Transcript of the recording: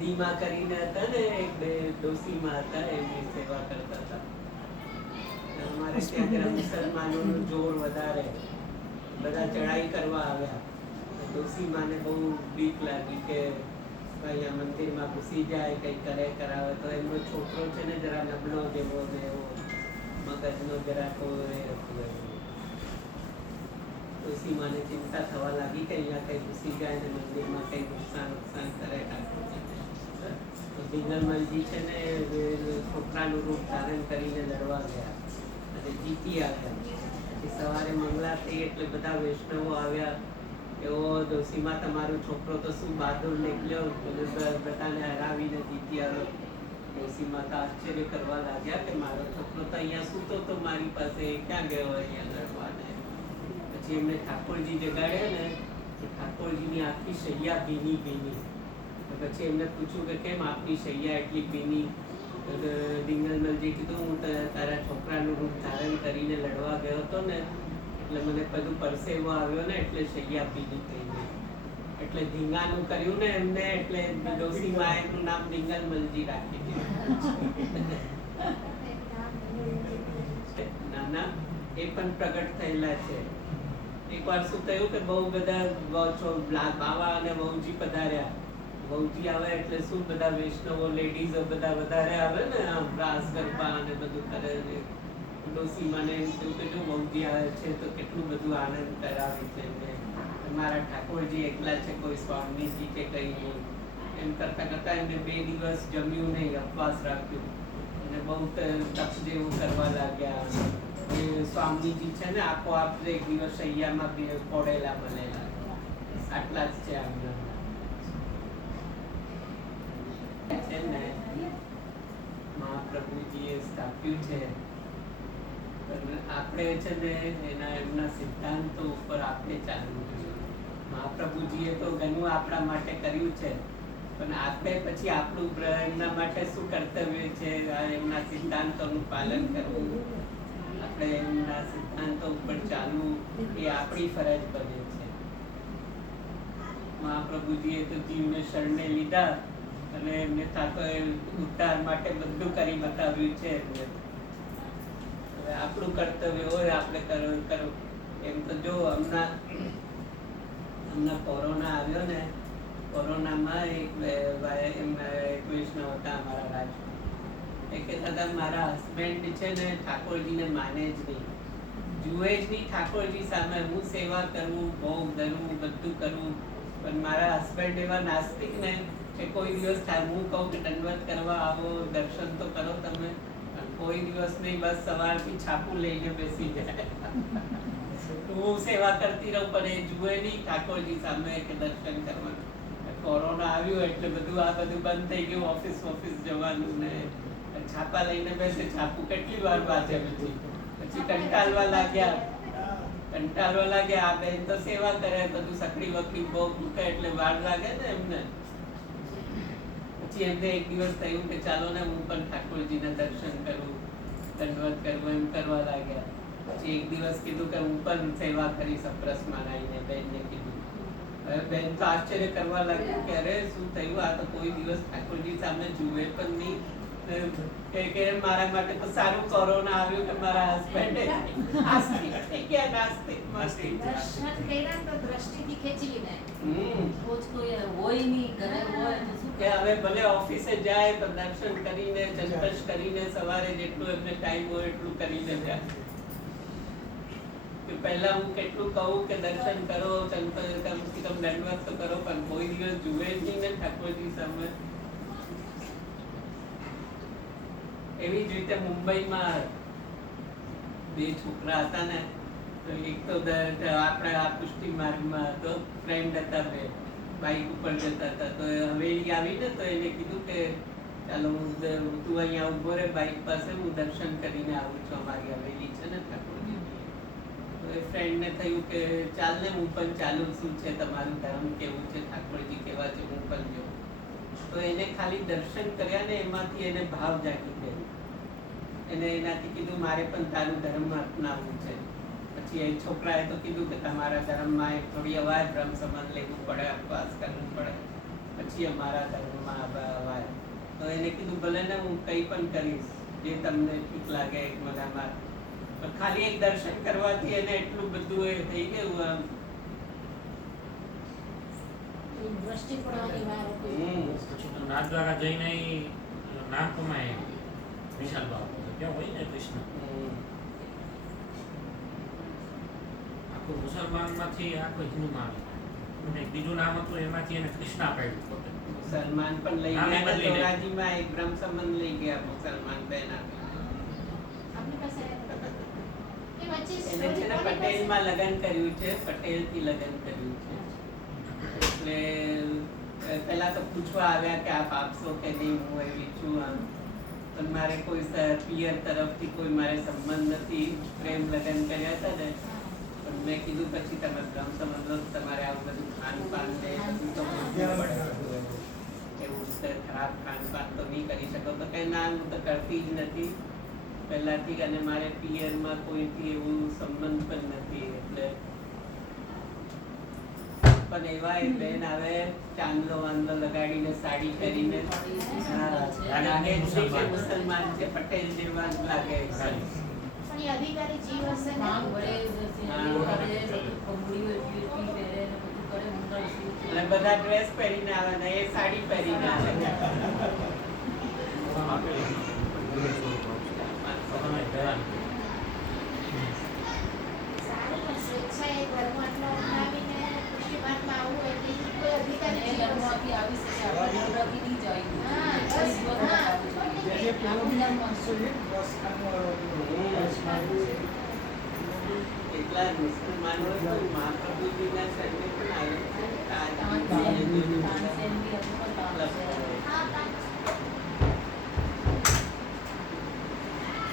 ધીમા કરીને હતા ને, એક બે ડોસીમાં હતા, એમની સેવા કરતા હતા. અમારે ત્યાં જરા મુસલમાનોનું જોર વધારે, બધા ચડાઈ કરવા આવ્યા. ડોસીમાને બહુ બીક લાગી કે અહીંયા મંદિરમાં ઘૂસી જાય, કંઈ કરે કરાવે. તો એમનો છોકરો છે ને જરા નબળો જેવો ને એવો મગજનો જરા કોઈ હતું. ડોસીમાને ચિંતા થવા લાગી કે અહીંયા કંઈ ઘૂસી જાય ને મંદિરમાં કંઈ નુકસાન કરે. તો દિંગલમલજી છે ને છોકરાનું રૂપ ધારણ કરીને લડવા ગયા અને જીતી આવ્યા. પછી સવારે મંગળા થઈ એટલે બધા વૈષ્ણવો આવ્યા. એવો ડોસીમાં તમારો છોકરો તો શું બહાદુર નીકળ્યો, બધાને હરાવીને જીતી આવ્યો. ડોસીમાં તો આશ્ચર્ય કરવા લાગ્યા કે મારો છોકરો તો અહીંયા સૂતો તો મારી પાસે, ક્યાં ગયો અહીંયા લડવાને. પછી એમને ઠાકોરજી જગાડ્યા ને, ઠાકોરજીની આખી શૈયા ભીની ભીની. પછી એમને પૂછ્યું કે કેમ આપની શૈયા એટલી ભીની? દિંગલમલજી કીધું હું તારા છોકરાનું રૂપ ધારણ કરીને લડવા ગયો હતો ને, એટલે મને બધું પરસેવો આવ્યો ને, એટલે શૈયા ભીની થઈ ગઈ. એટલે ધીંગાનું કર્યું ને એમને, એટલે ડોસીમાં એનું નામ દિંગલમલજી રાખી દીધું. નાના એ પણ પ્રગટ થયેલા છે. એકવાર શું થયું કે બહુ બધા બાવા અને વહુજી પધાર્યા. વહુજી આવે એટલે શું બધા વૈષ્ણવો લેડીઝો બધા વધારે આવે ને, આમ રાસ ગરબા અને બધું કરે. ડોસીમાને એમ થયું કે જો વહુજી આવે છે તો કેટલું બધું આનંદ કરાવે છે. મારા ઠાકોરજી એકલા છે, કોઈ સ્વામીજી કે કઈ નહીં. એમ કરતા કરતા એમને 2 દિવસ જમ્યું નહીં, ઉપવાસ રાખ્યું અને બહુ તપ જેવું કરવા લાગ્યા. સ્વામીજી છે ને આપોઆપ એક દિવસ શૈયામાં પડેલા મળેલા. આટલા જ છે આમના છે ને મહાપ્રભુજીએ સ્થાપ્યું છે. આપણે છે ને એમના સિદ્ધાંતો ઉપર આપણે ચાલવું જોઈએ. મહાપ્રભુજીએ તો ઘણું આપણા માટે કર્યું છે, પણ આપણે પછી આપણું એમના માટે શું કર્તવ્ય છે? એમના સિદ્ધાંતોનું પાલન કરવું, આપણે એમના સિદ્ધાંતો ઉપર ચાલવું એ આપણી ફરજ બને છે. મહાપ્રભુજીએ તો જીવને શરણે લીધા અને એમને ઉદ્ધાર માટે બધું કરી બતાવ્યું છે. હવે આપણું કર્તવ્ય હોય આપણે કરવું. એમ તો જો હમણાં કોરોના આવ્યો ને, કોરોનામાં એક વૈષ્ણવ હતા અમારા રાજમાં. એ કહેતા હતા મારા હસબન્ડ છે ને ઠાકોરજીને માને જ નહીં, જુએ જ નહીં ઠાકોરજી સામે. હું સેવા કરવું, ભોગ ધરવું, બધું કરવું, પણ મારા હસબન્ડ એવા નાસ્તિક ને કે કોઈ દિવસ હું કહું કે દંડવત કરવા આવો, દર્શન તો કરો તમે, કોઈ દિવસ નહીં, બસ સવારથી છાપું લઈને બેસી જાય. હું સેવા કરતી રહું પણ એ જુએ નહીં ઠાકોરજી સામે કે દર્શન કરવાનું. કોરોના આવ્યું એટલે બધું આ બધું બંધ થઈ ગયું. ઓફિસ જવાનું ને છાપા લઈને બેસે, છાપું કેટલી વાર વાંચે. પછી કંટાળવા લાગ્યા. આ બેન તો સેવા કરે, બધું સકડી વકડી ભોગ મૂકે એટલે વાર લાગે ને એમને. પછી એમને એક દિવસ થયું કે ચાલો ને હું પણ ઠાકોરજીના દર્શન કરું, દંડવત કરવું, એમ કરવા લાગ્યા. પછી એક દિવસ કીધું કે હું પણ સેવા કરીશ અપરસમાં આવીને. બેનને કીધું. હવે બેન તો આશ્ચર્ય કરવા લાગ્યું કે અરે શું થયું, આ તો કોઈ દિવસ ઠાકોરજી સામે જુએ પણ નહીં. કે મારા માટે તો સારું કોરોના આવ્યું કે મારા હસબન્ડે આસ્તિક થઈ ગયા, નાસ્તિક મસ્તી. દર્શન કર્યા તો દ્રષ્ટિથી ખેંચી લે. કોઈ હોય નહીં, ઘરે હોય તો શું કે હવે ભલે ઓફિસે જાય તો દર્શન કરીને, જનપશ કરીને, સવારે જેટલું એમને ટાઈમ હોય એટલું કરીને જાય. પહેલા હું કેટલું કહું કે દર્શન કરો, કમથી કમ દંડવત તો કરો, પણ કોઈ દિવસ જુએ જ નહીં ને ઠાકોરજી સામે. એવી જ રીતે મુંબઈમાં 2 છોકરા હતા ને, તો એક તો આપણે આ પુષ્ટિ માર્ગમાં હતો, ફ્રેન્ડ હતા, 2 બાઇક ઉપર જતા હતા. તો હવેલી આવીને તો એને કીધું કે ચાલો તું અહીંયા ઉભો રહે બાઇક પાસે, હું દર્શન કરીને આવું છું, અમારી હવેલી છે ને ઠાકોરજી. તો એ ફ્રેન્ડને થયું કે ચાલ ને હું પણ ચાલુ, શું છે તમારું ધર્મ કેવું છે, ઠાકોરજી કેવા છે, હું પણ જોઉં. તો એને ખાલી દર્શન કર્યા ને એમાંથી એને ભાવ જાગી ગયો. એને એનાથી કીધું મારે પણ તારું ધર્મ અપનાવવું છે. પછી એ છોકરાએ તો કીધું કે તમારા ધર્મમાં એક થોડી અવાર બ્રહ્મ સમાન લેવું પડે, ઉપવાસ કરવું પડે. પછી અમારા ધર્મમાં અવાય. તો એને કીધું ભલે ને હું કંઈ પણ કરીશ જે તમને ઠીક લાગે મનામાં, પણ ખાલી એક દર્શન કરવાથી એને એટલું બધું એ થઈ ગયું આમ. દ્રષ્ટિ પડવાની વાર હતી. પછી તો નાથદ્વારા જઈને ઈ નામ કમાય વિશાલ બાપુ તો ક્યાં હોય ને કૃષ્ણ આખું મુસલમાનમાંથી આખું હિન્દુમાં આવી અને એક બીજું નામ હતું એમાંથી એને કૃષ્ણા પાડ્યું પોતે. મુસલમાન પણ લઈ નામે ગયા ને બદલીને. ધોરાજીમાં એક બ્રહ્મ સંબંધ લઈ ગયા મુસલમાન બેન આપની પાસે એ વચ્ચે એને છે ને પટેલમાં લગ્ન કર્યું છે, પટેલથી લગ્ન કર્યું છે. એટલે પહેલા તો પૂછવા આવ્યા કે આપ આપશો કે નહીં, હું એવી છું આમ, પણ મારે કોઈ પિયર તરફથી કોઈ મારે સંબંધ નથી, પ્રેમ લગ્ન કર્યા હતા ને, પણ મેં કીધું પછી તમે બ્રહ્મ સમજો તમારે આવું બધું ખાનપાન ને બધું તો પૂછવું પડે. એવું છે, ખરાબ ખાનપાન તો નહીં કરી શકો. તો કંઈ ના, હું તો કરતી જ નથી પહેલાથી, અને મારે પિયરમાં કોઈથી એવું સંબંધ પણ નથી. એટલે પણ એવા એ બેન આવે ચાંદલો વાંદલો લગાડીને સાડી પહેરીને, લાગે જ નહીં કે મુસલમાન છે, પટેલ જેવા જ લાગે છે. પણ એ અધિકારી જીવ હશે ને. કામ કરે કરે કંબડીઓ એટલી એટલી પહેરે ને બધું કરે મંગળસૂત્ર અને બધા ડ્રેસ પહેરીને આવે ને એ સાડી પહેરીને આવે. તમે હેરાન સારું, પણ સ્વેચ્છાએ ધર્મ આટલો અપનાવીને કૃષિમાર્ગમાં આવવું એટલે ઈ કોઈ અને અધિકારી એ જીવ હશે. ધર્મમાંથી આવી શકે આપણે ધર્મથી નહીં જાય હા, કોઈ બસ, દિવસ હા. નથી આવવું. એટલા મુસલમાનો તો મહાપ્રભુજીના શરણે પણ આવે છે. તાનસેન બી હતું.